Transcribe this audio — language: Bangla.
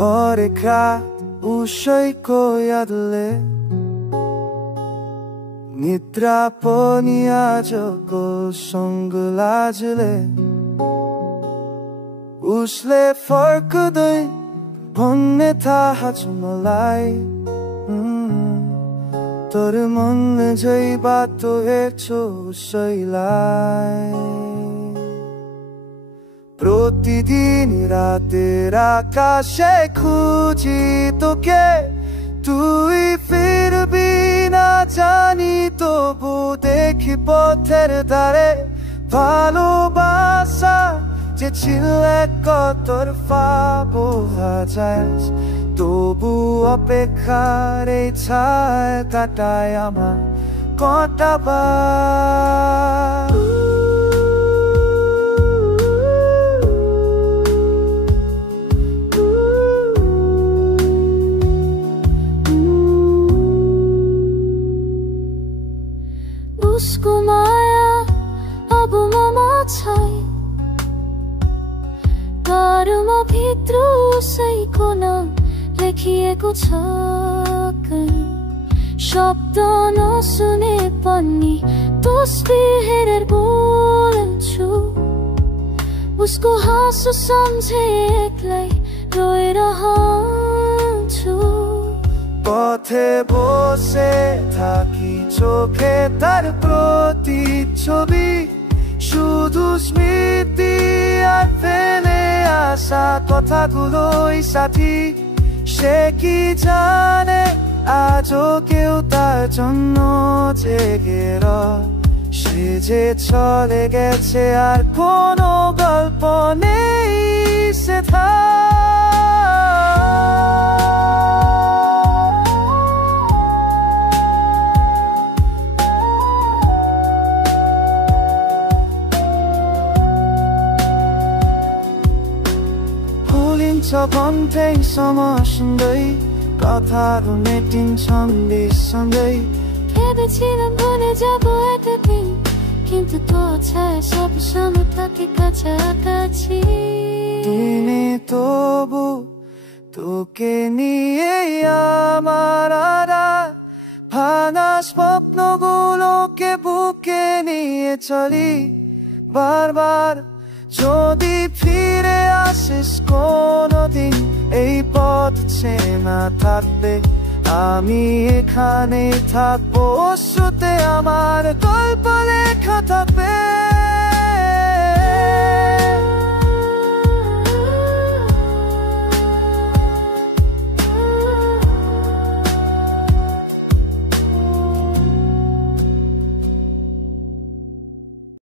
허리가 उसैको यादले निद्रा पनि आजको सँगलाजले उसले फर्कदै भन्ने थाहा छ मलाई तर मनले झै बाटो हेर्छौ उसैलाई प्रतिदिन रातेर आकाशे खुजी তোকে তুই ফিরবি না জানি তবু দেখি পথের ধারে ভালোবাসা যে ছিল একতরফা বোঝা যায় তবু অপেক্ষার এই ছায় কাটায় আমার কটাবার उसको माया अब ममा छैन तर म भित्र उसैको नाम लेखिएको छ कहीँ शब्द नसुने पनि तस्बिर हेरेर बोल्छु उसको हाँसो सम्झे एक्लै रोइरहन्छु পথে বসে থাকি চোখে তার প্রতিচ্ছবি শুধু স্মৃতি আর ফেলে আসা কথাগুলোই সাথী সে কি জানে আজও কেউ তার জন্য জেগে রয় সে যে চলে গেছে আর কোনো গল্প নেই সে भन्दै समासँगै कथाहरू मेटिन्छन् बिर्सँदै केही भने जब एकदिन কিন্তু তো ছায়া সব সময় থাকে কাছাকাছি দিনে তবু তোকে নিয়ে আমার ভাঙা স্বপ্নগুলোকে বুকে নিয়ে চলি বারবার যদি ফিরে আসিস কোনদিন এই পথ চেনা থাকবে আমি এখানে থাকবো অশ্রুতে আমার গল্প লেখা থাকবে